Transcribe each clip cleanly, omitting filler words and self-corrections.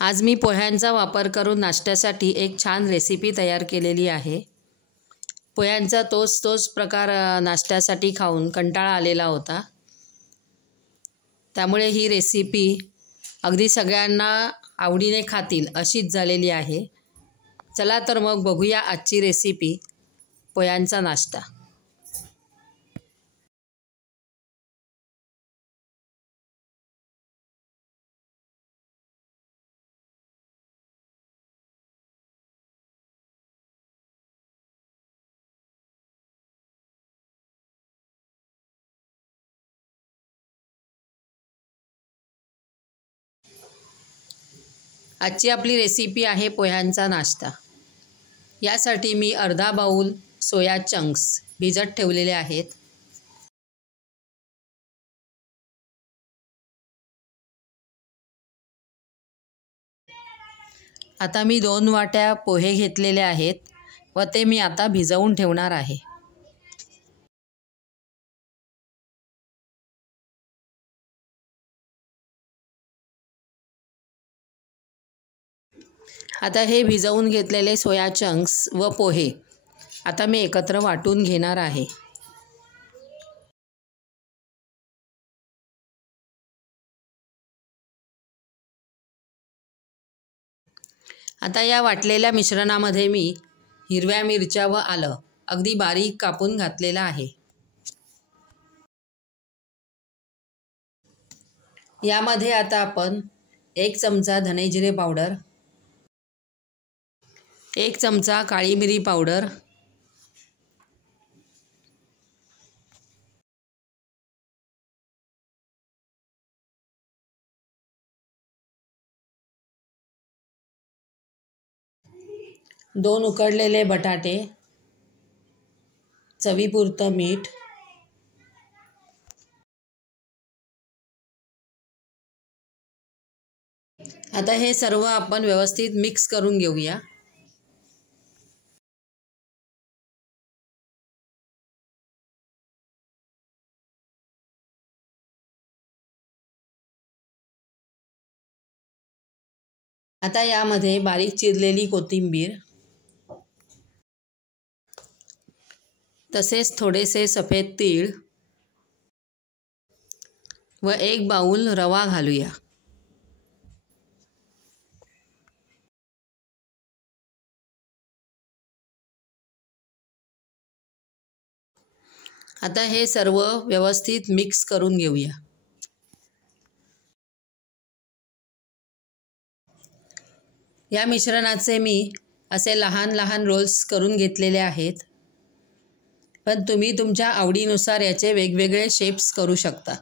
आज मी पोह्यांचा वापर करून नाश्त्यासाठी एक छान रेसिपी तयार केलेली आहे। पोह्यांचा तोच प्रकार नाश्त्यासाठी खाऊन कंटाळा आलेला होता। त्यामुळे ही रेसिपी अगदी सगळ्यांना आवडीने खातील अशीच झालेली आहे। चला तर मग बघूया आजची रेसिपी, पोह्यांचा नाश्ता। आजची आपली रेसिपी आहे पोह्यांचा नाश्ता। यासाठी मी अर्धा बाउल सोया चंक्स भिजत ठेवलेले आहेत। आता मी 2 वाट्या पोहे घेतलेले आहेत व ते मी आता भिजवून ठेवणार आहे। आता हे भिजवून घेतलेले सोया चंक्स व पोहे आता मी एकत्र वाटून घेणार आहे। आता या वाटलेल्या मिश्रणामध्ये मी हिरव्या मिरच्या व आलं अगदी बारीक कापून घातलेलं आहे। यामध्ये आता आपण 1 चमचा धने जिरे पावडर, 1 चमचा काळी मिरी पावडर, दोन उकडलेले बटाटे, चवीपुरतं मीठ, आता हे सर्व आपण व्यवस्थित मिक्स करून घेऊया। आता यामध्ये बारीक चिरलेली कोथिंबीर, तसेच थोडेसे सफेद तीळ व 1 बाउल रवा घालूया। आता हे सर्व व्यवस्थित मिक्स करून घेऊया। या मिश्रणाचे मी असे लहान लहान रोल्स करून घेतलेले आहेत, पण तुम्ही तुमच्या आवडीनुसार याचे वेगवेगळे शेप्स करू शकता।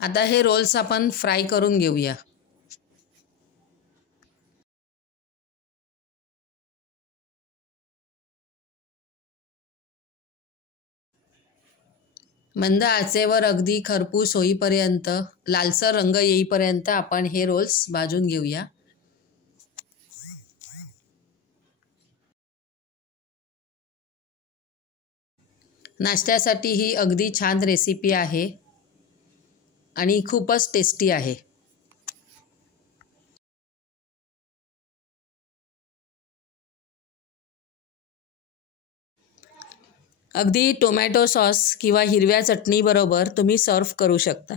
आता हे रोल्स आपण फ्राय करून घेऊया। मंद आचेवर अगदी खरपूस होईपर्यंत, लालसर रंग येईपर्यंत आपण हे रोल्स भाजून घेऊया। नाश्त्यासाठी ही अगदी छान रेसिपी आहे आणि खूपच टेस्टी आहे। अगदी टोमॅटो सॉस किंवा हिरव्या चटणीबरोबर तुम्ही सर्व्ह करू शकता।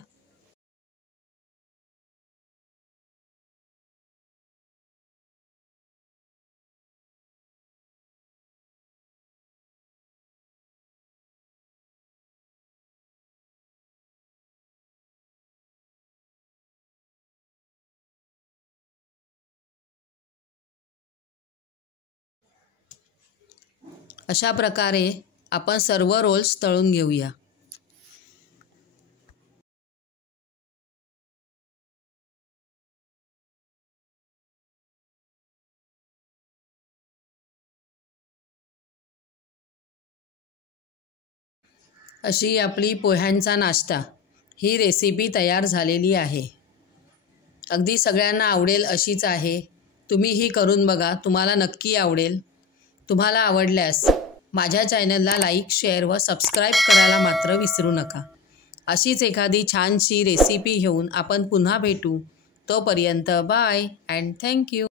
अशा प्रकारे आपण सर्व रोल्स तळून घेऊया. अशी आपली पोह्यांचा नाश्ता ही रेसिपी तयार झालेली आहे. अगदी सगळ्यांना आवडेल अशीच आहे. तुम्हीही करून बघा, तुम्हाला नक्की आवडेल. तुम्हाला आवडल्यास माझ्या चॅनलला लाईक, शेअर व सबस्क्राईब करायला मात्र विसरू नका. अशीच एखादी छानशी रेसिपी घेऊन आपण पुन्हा भेटू. तोपर्यंत बाय अँड थँक्यू.